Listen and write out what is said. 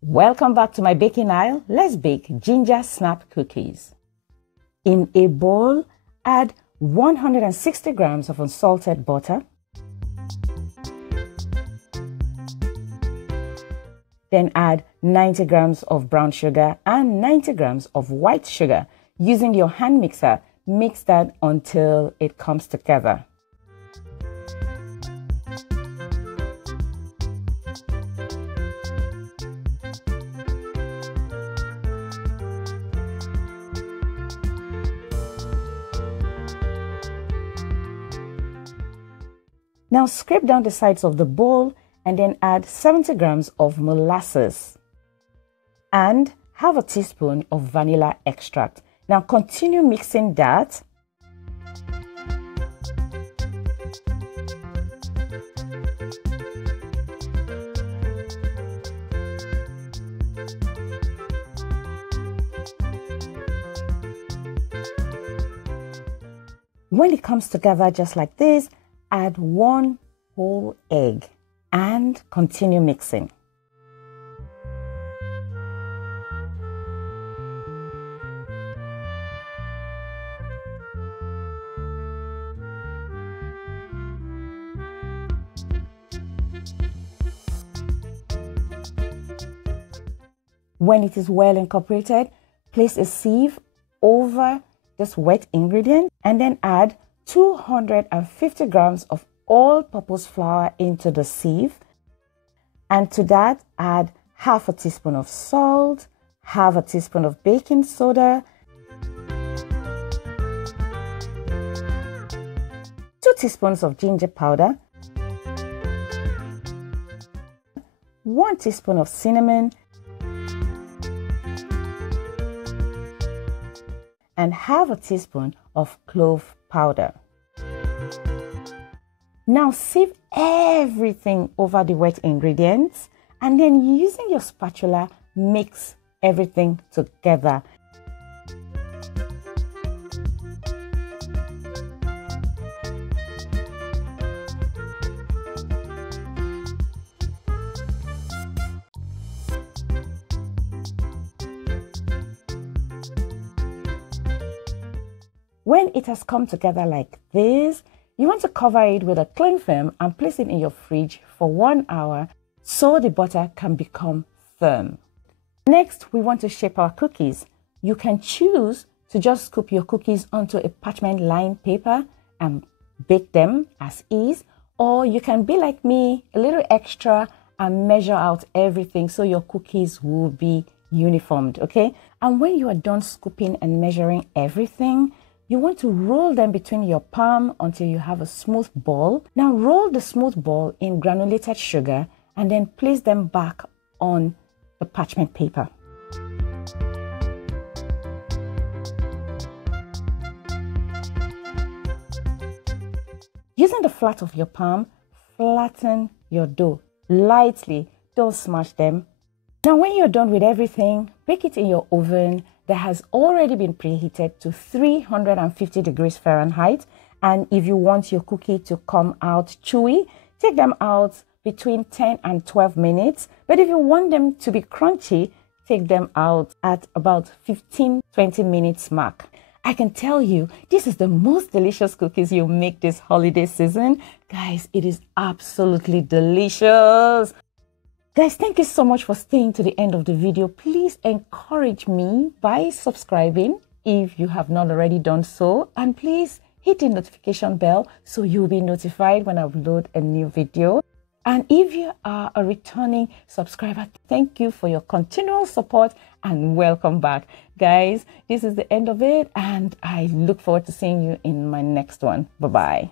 Welcome back to my baking aisle. Let's bake Gingersnap cookies. In a bowl, add 160 grams of unsalted butter. Then add 90 grams of brown sugar and 90 grams of white sugar. Using your hand mixer, mix that until it comes together. Now scrape down the sides of the bowl and then add 70 grams of molasses and half a teaspoon of vanilla extract. Now continue mixing that. When it comes together just like this, add 1 whole egg and continue mixing. When it is well incorporated, place a sieve over this wet ingredient and then add 250 grams of all-purpose flour into the sieve, and to that add half a teaspoon of salt, half a teaspoon of baking soda, 2 teaspoons of ginger powder, 1 teaspoon of cinnamon, and half a teaspoon of clove powder. Now sieve everything over the wet ingredients and then using your spatula, mix everything together. When it has come together like this, you want to cover it with a cling film and place it in your fridge for 1 hour so the butter can become firm. Next, we want to shape our cookies. You can choose to just scoop your cookies onto a parchment lined paper and bake them as is, or you can be like me, a little extra, and measure out everything so your cookies will be uniformed, okay? And when you are done scooping and measuring everything, you want to roll them between your palm until you have a smooth ball. Now roll the smooth ball in granulated sugar and then place them back on the parchment paper. Using the flat of your palm, flatten your dough lightly. Don't smash them. Now when you're done with everything, bake it in your oven that has already been preheated to 350 degrees Fahrenheit. And if you want your cookie to come out chewy, take them out between 10 and 12 minutes. But if you want them to be crunchy, take them out at about 15-20 minutes mark. I can tell you, this is the most delicious cookies you'll make this holiday season. Guys, it is absolutely delicious. Guys, thank you so much for staying to the end of the video. Please encourage me by subscribing if you have not already done so. And please hit the notification bell so you'll be notified when I upload a new video. And if you are a returning subscriber, thank you for your continual support and welcome back. Guys, this is the end of it and I look forward to seeing you in my next one. Bye-bye.